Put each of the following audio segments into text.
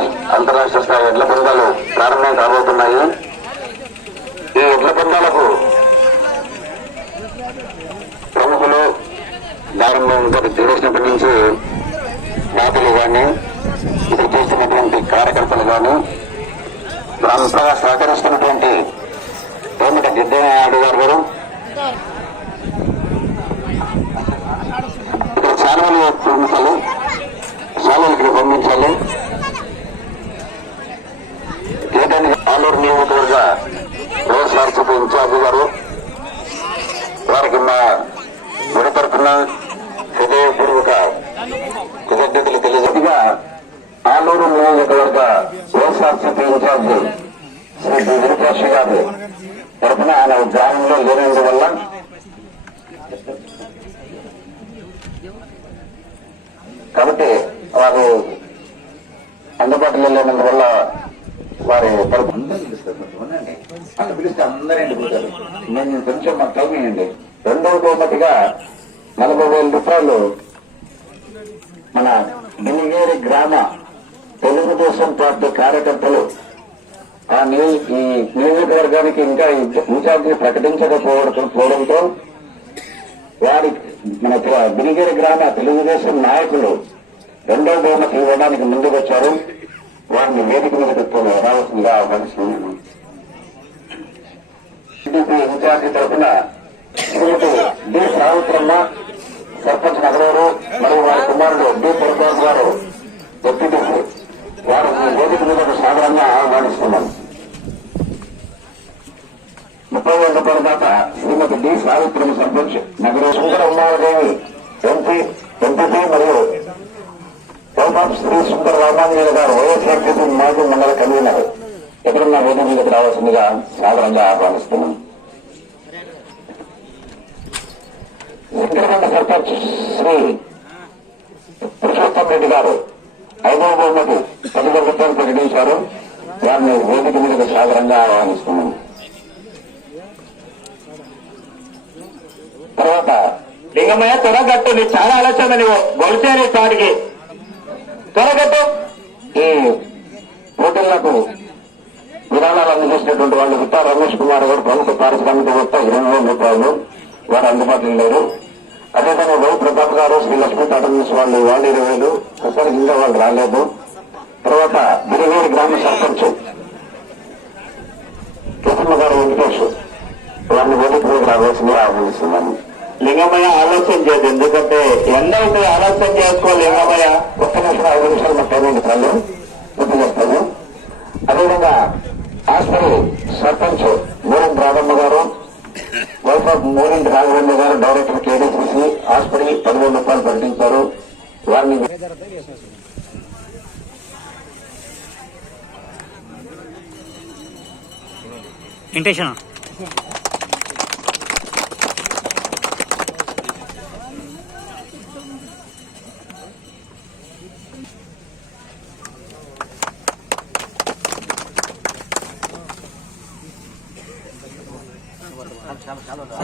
స్థాయి అంతరాష్ట్ర స్థాయి ఎడ్ల బృందాలు ప్రారంభం కాబోతున్నాయి. ఈ ఎడ్ల బృందాలకు ప్రముఖులు ప్రారంభం చేసినప్పటి నుంచి నేతలు కానీ ఇది చేస్తున్నటువంటి కార్యకర్తలు కానీ అంతగా సహకరిస్తున్నటువంటి ప్రముఖ గిద్దనాయుడు గారు ఇక్కడ ఛానల్ పంపించాలి ఛానల్ ఇక్కడ పంపించాలి. ఆలూరు నియోజకవర్గ వైఎస్ఆర్సీపీ ఇన్ఛార్జి గారు వారికి మా వినపడుతున్న హృదయపూర్వక కృతజ్ఞతలు తెలియజేట్టుగా ఆలూరు నియోజకవర్గ వైఎస్ఆర్సీపీ ఇన్ఛార్జి శ్రీ బి. గారు తరఫున ఆయన గ్రామంలో లేనందువల్ల కాబట్టి వారు అందుబాటులో లేనందువల్ల వారు తరపు అందరూ పిలుస్తారు కొంచెం అట్లా పిలిస్తే అందరూ వెళ్ళిపోతారు. నేను కొంచెం మాకు టైం ఇవ్వండి రెండవ బహుమతిగా నలభై వేల రూపాయలు మన గినిగేరి గ్రామ తెలుగుదేశం పార్టీ కార్యకర్తలు ఆ నియోజకవర్గానికి ఇంకా ఇన్ఛార్జి ప్రకటించకపోవడంతో వారి మన గిరిగిరి గ్రామ తెలుగుదేశం నాయకులు రెండో బహుమతి ఇవ్వడానికి ముందుకు వచ్చారు వారిని వేదిక మీద పెట్టుకుని రావాల్సిందిగా మనిషి టీడీపీ ఇన్ఛార్జి తరఫున శ్రీమతి డి సావిత్రమ్మ సర్పంచ్ నగరూరు మరియు వారి కుమారుడు డి ప్రసాద్ గారు డిప్యూటీసీ వారు వేదిక మీద సాధారణంగా ఆహ్వానిస్తున్నాం ముప్పై వేల రూపాయల దాకా శ్రీమతి డి సావిత్రమ్మ సర్పంచ్ నగరం శంకర ఉమాదేవి ఎంపీ ఎంపీపీ మరియు గౌతమ్ శ్రీ సుందర రామాంజనేయులు గారు వైఎస్ఆర్సీపీ మాజీ మండల కన్వీనర్ ఎక్కడున్న వేదిక మీదకి రావాల్సిందిగా సాధారణంగా ఆహ్వానిస్తున్నాం శంకరగండ సర్పంచ్ శ్రీ పురుషోత్తం రెడ్డి గారు ఐదవ బహుమతి పదివేల రూపాయలు ప్రకటించారు వారిని వేదిక మీదకి సాధారణంగా ఆహ్వానిస్తున్నాం తర్వాత లింగమయ్య త్వరగట్టు నీ చాలా ఆలోచన నువ్వు. గొలిచేరి చాటికి. త్వరగట్టు ఈ పోటీలకు విరాళాలు అందజేసినటువంటి వాళ్ళు గుత్తా రమేష్ కుమార్ గారు ప్రముఖ పారిశ్రామికవేత్త ఇరవై వేల రూపాయలు వారు అందుబాటులో లేరు. అదేవిధంగా రవి ప్రతాప్ గారు శ్రీ లక్ష్మీ టాటన్స్ వాళ్ళు వాళ్ళు ఇరవై వేలు ప్రస్తుతానికి ఇంకా వాళ్ళు రాలేదు. తర్వాత గిరివేరి గ్రామ సర్పంచ్ కిషన్మ గారు వెంకటేష్. వారిని వేదిక మీద ఆహ్వానిస్తున్నాను. లింగమయ్య ఆలోచన చేయదు. ఎందుకంటే ఎండ అవుతుంది ఆలోచన చేసుకో లింగమయ్య ఒక్క నిమిషం ఐదు నిమిషాలు మా టైం చాలు. పూర్తి చేస్తాను అదేవిధంగా హాస్పిటల్ సర్పంచ్ మూరింటి రాధమ్మ గారు వైఫ్ ఆఫ్ మూరింటి రాఘవేంద్ర గారు డైరెక్టర్ కేడీసీసీ హాస్పిటల్ పదివేల రూపాయలు ప్రకటించారు వారిని ఇంటేషన్.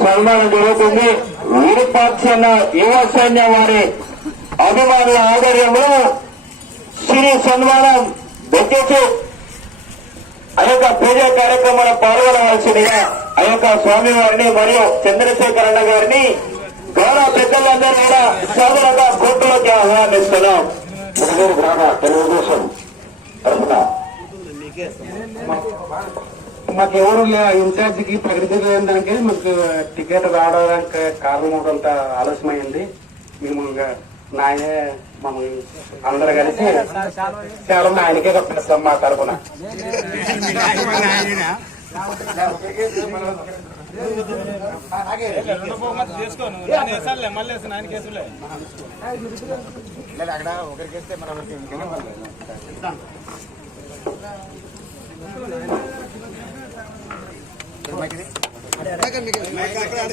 సన్మానం జరుగుతుంది విరూపాక్షణ యువ సైన్య వారి అభిమానుల ఆధ్వర్యంలో శ్రీ సన్మానం దయచేసి ఆ యొక్క పూజ కార్యక్రమంలో పాల్గొనవలసిందిగా ఆ యొక్క స్వామి వారిని మరియు చంద్రశేఖర్ అన్న గారిని గౌరవ పెద్దలందరూ కూడా సాధారణంగా కోర్టులోకి ఆహ్వానిస్తున్నాం తెలుగుదేశం తరఫున మాకు ఎవరు ఇన్ఛార్జికి లేని దానికి మాకు టికెట్ రావడానికి కారణం అవడంత ఆలస్యమైంది. మేము నాయనే మమ్మల్ని అందరు కలిసి కేవలం ఆయనకే కప్పిస్తాం మా తరఫున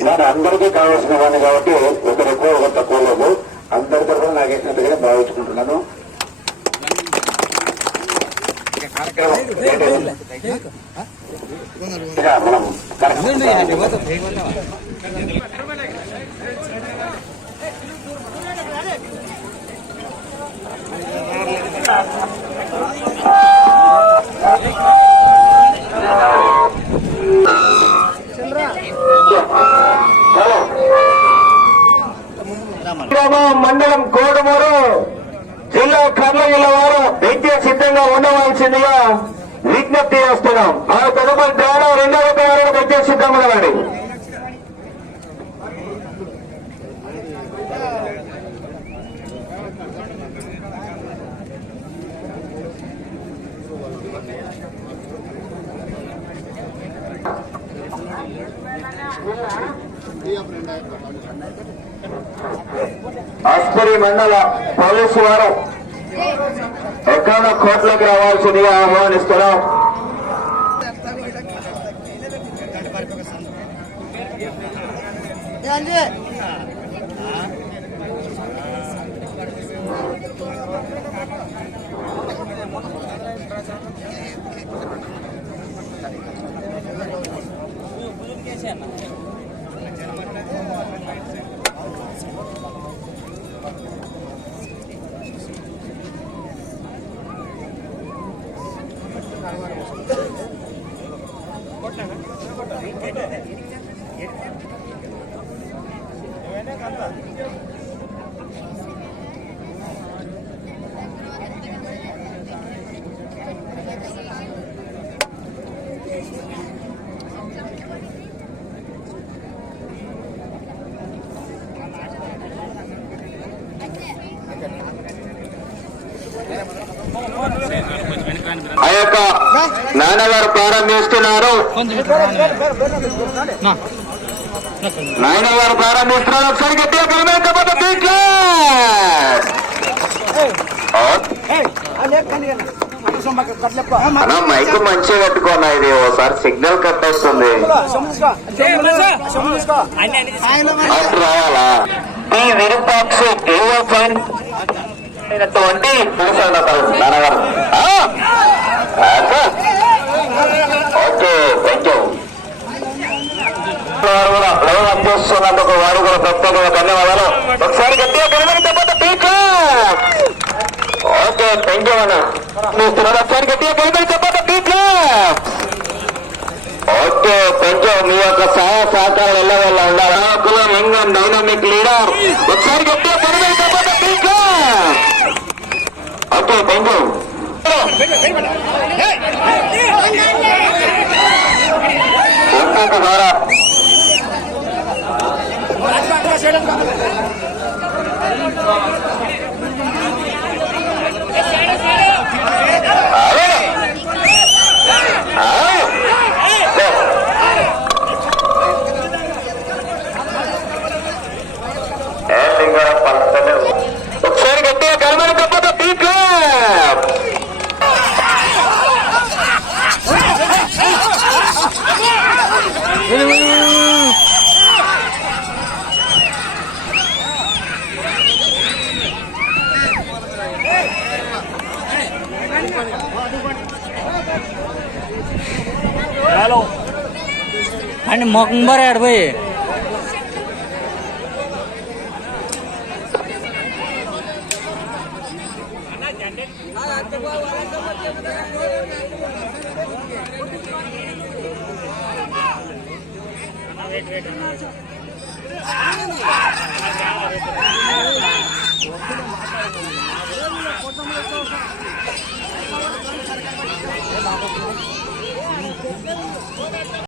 మరి అందరికీ కావాల్సిన వాడిని కాబట్టి ఒకరు ఎక్కువ ఒకరు తక్కువ లేదు అందరి తరఫున నాకు వేసినట్టుగానే భావించుకుంటున్నాను. మనం మండలం కోడుమూరు జిల్లా కర్నూలు వారు విద్య సిద్ధంగా ఉండవలసిందిగా విజ్ఞప్తి చేస్తున్నాం. ఆ తదుపరి ద్వారా రెండవ తరగతి విద్య సిద్ధంగా ఉన్నవాడి. అస్పరి మండల పోలీసు వారు ఎక్కడ కోట్లోకి రావాల్సిందిగా ఆహ్వానిస్తున్నాం. ఆ యొక్క నాన్నగారు ప్రారంభిస్తున్నారు. నాయన గారు ప్రారంభిస్తున్నారు. ఒకసారి గట్టిగా కలమేకపోతే అన్న మైక్ మంచిగా కట్టుకోనా ఇది ఓసారి సిగ్నల్ కట్ వస్తుంది. అటు రావాలా ఈ విరూపాక్షి దేవసన్ నాన్నగారు. చేస్తున్నందుకు వారు కూడా ప్రత్యేకంగా ధన్యవాదాలు ఒకసారి గట్టిగా కలవని తర్వాత పీక్ ఓకే థ్యాంక్ యూ అన్న చూస్తున్నారు ఒకసారి గట్టిగా కలవని తర్వాత పీక్ ఓకే థ్యాంక్ యూ మీ యొక్క సహాయ సహకారాలు ఎలా వల్ల ఉండాలి కుల యంగ్ అండ్ డైనామిక్ లీడర్ ఒకసారి గట్టిగా కలవని తర్వాత పీక్ ఓకే థ్యాంక్ యూ ఇంకొక ద్వారా ¡Cero, cero! అండి మొఖం బరే ఆడిపోయి ఆ やめてくれるのそうだよね。